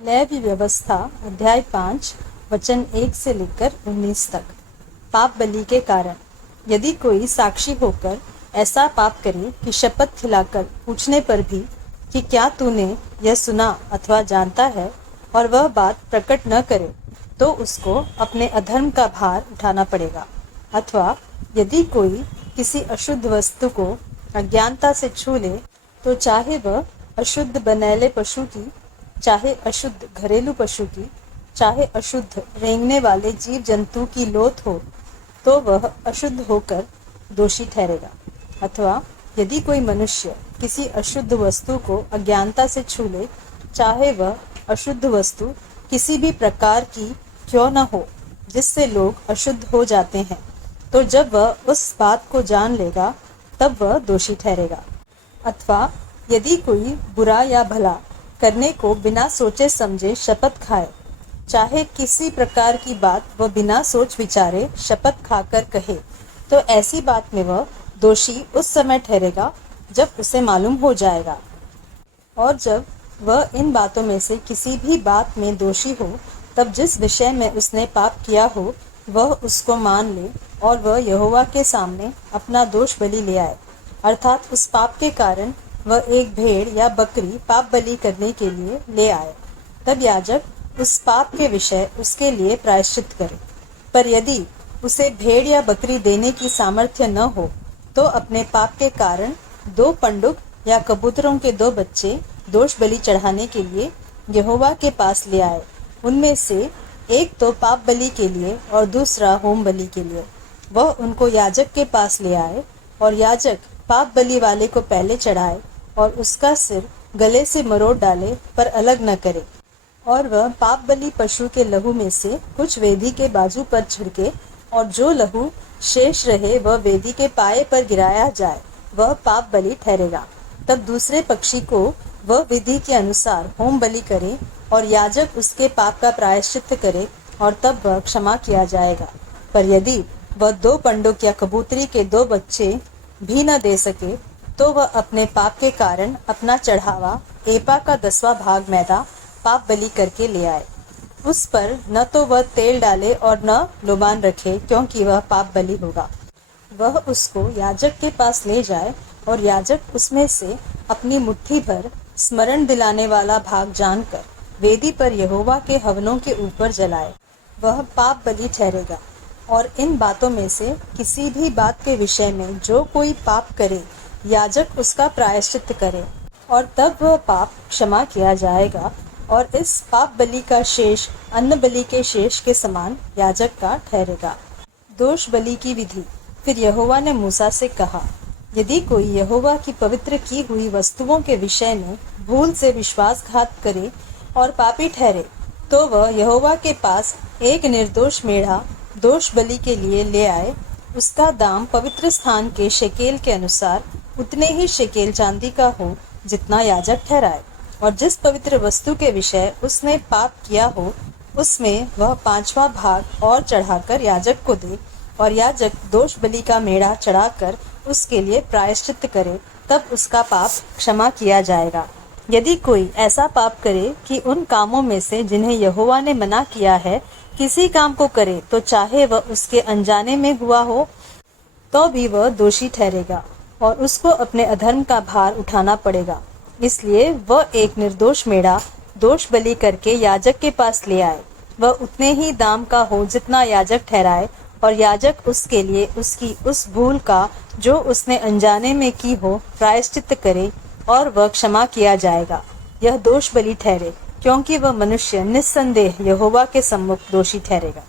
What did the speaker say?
Levy व्यवस्था अध्याय 5 वचन 1 से लेकर 19 तक। पाप बलि के कारण। यदि कोई साक्षी होकर ऐसा पाप करे कि शपथ खिलाकर पूछने पर भी कि क्या तूने यह सुना अथवा जानता है, और वह बात प्रकट न करे, तो उसको अपने अधर्म का भार उठाना पड़ेगा। अथवा यदि कोई किसी अशुद्ध वस्तु को अज्ञानता से छू ले, तो चाहे वह अशुद्ध बनैले पशु की, चाहे अशुद्ध घरेलू पशु की, चाहे अशुद्ध रेंगने वाले जीव जंतु की लोथ हो, तो वह अशुद्ध होकर दोषी ठहरेगा। अथवा यदि कोई मनुष्य किसी अशुद्ध वस्तु को अज्ञानता से छू ले, चाहे वह अशुद्ध वस्तु किसी भी प्रकार की क्यों न हो जिससे लोग अशुद्ध हो जाते हैं, तो जब वह उस बात को जान लेगा, तब वह दोषी ठहरेगा। अथवा यदि कोई बुरा या भला करने को बिना सोचे समझे शपथ खाए, चाहे किसी प्रकार की बात वह बिना सोच विचारे शपथ खाकर कहे, तो ऐसी बात में वह दोषी उस समय ठहरेगा जब उसे मालूम हो जाएगा। और जब वह इन बातों में से किसी भी बात में दोषी हो, तब जिस विषय में उसने पाप किया हो वह उसको मान ले, और वह यहोवा के सामने अपना दोष बलि ले आए। अर्थात उस पाप के कारण वह एक भेड़ या बकरी पाप बलि करने के लिए ले आए। तब याजक उस पाप के विषय उसके लिए प्रायश्चित करे। पर यदि उसे भेड़ या बकरी देने की सामर्थ्य न हो, तो अपने पाप के कारण 2 पंडुक या कबूतरों के 2 बच्चे दोष बलि चढ़ाने के लिए यहोवा के पास ले आए। उनमें से एक तो पाप बलि के लिए और दूसरा होम बलि के लिए। वह उनको याजक के पास ले आए, और याजक पाप बलि वाले को पहले चढ़ाए और उसका सिर गले से मरोड़ डाले, पर अलग न करे। और वह पाप बलि पशु के लहू में से कुछ वेदी के बाजू पर छिड़के, और जो लहू शेष रहे वह वेदी के पाए पर गिराया जाए, वह पाप बलि ठहरेगा। तब दूसरे पक्षी को वह विधि के अनुसार होम बलि करे, और याजक उसके पाप का प्रायश्चित करे, और तब वह क्षमा किया जाएगा। पर यदि वह 2 पंडुक या कबूतरी के 2 बच्चे भी न दे सके, तो वह अपने पाप के कारण अपना चढ़ावा एपा का 10वां भाग मैदा पाप बलि करके ले आए। उस पर न तो वह तेल डाले और न लोबान रखे, क्योंकि वह पाप बलि होगा। वह उसको याजक के पास ले जाए, और याजक उसमें से अपनी मुट्ठी भर स्मरण दिलाने वाला भाग जानकर वेदी पर यहोवा के हवनों के ऊपर जलाए। वह पाप बलि ठहरेगा। और इन बातों में से किसी भी बात के विषय में जो कोई पाप करे, याजक उसका प्रायश्चित करे, और तब वह पाप क्षमा किया जाएगा। और इस पाप बलि का शेष अन्न बलि के शेष के समान याजक का ठहरेगा। दोष बलि की विधि। फिर यहोवा ने मूसा से कहा, यदि कोई यहोवा की पवित्र की हुई वस्तुओं के विषय में भूल से विश्वासघात करे और पापी ठहरे, तो वह यहोवा के पास एक निर्दोष मेढ़ा दोष बलि के लिए ले आए। उसका दाम पवित्र स्थान के शेकेल के अनुसार उतने ही शेकेल चांदी का हो जितना याजक ठहराए। और जिस पवित्र वस्तु के विषय उसने पाप किया हो, उसमें वह 5वां भाग और चढ़ाकर याजक को दे, और याजक दोष बलि का मेढ़ा चढ़ाकर उसके लिए प्रायश्चित करे, तब उसका पाप क्षमा किया जाएगा। यदि कोई ऐसा पाप करे कि उन कामों में से जिन्हें यहोवा ने मना किया है किसी काम को करे, तो चाहे वह उसके अनजाने में हुआ हो, तो भी वह दोषी ठहरेगा, और उसको अपने अधर्म का भार उठाना पड़ेगा। इसलिए वह एक निर्दोष मेढ़ा दोष बलि करके याजक के पास ले आए। वह उतने ही दाम का हो जितना याजक ठहराए, और याजक उसके लिए उसकी उस भूल का जो उसने अनजाने में की हो प्रायश्चित करे, और वह क्षमा किया जाएगा। यह दोष बलि ठहरे, क्योंकि वह मनुष्य निस्संदेह यहोवा के सम्मुख दोषी ठहरेगा।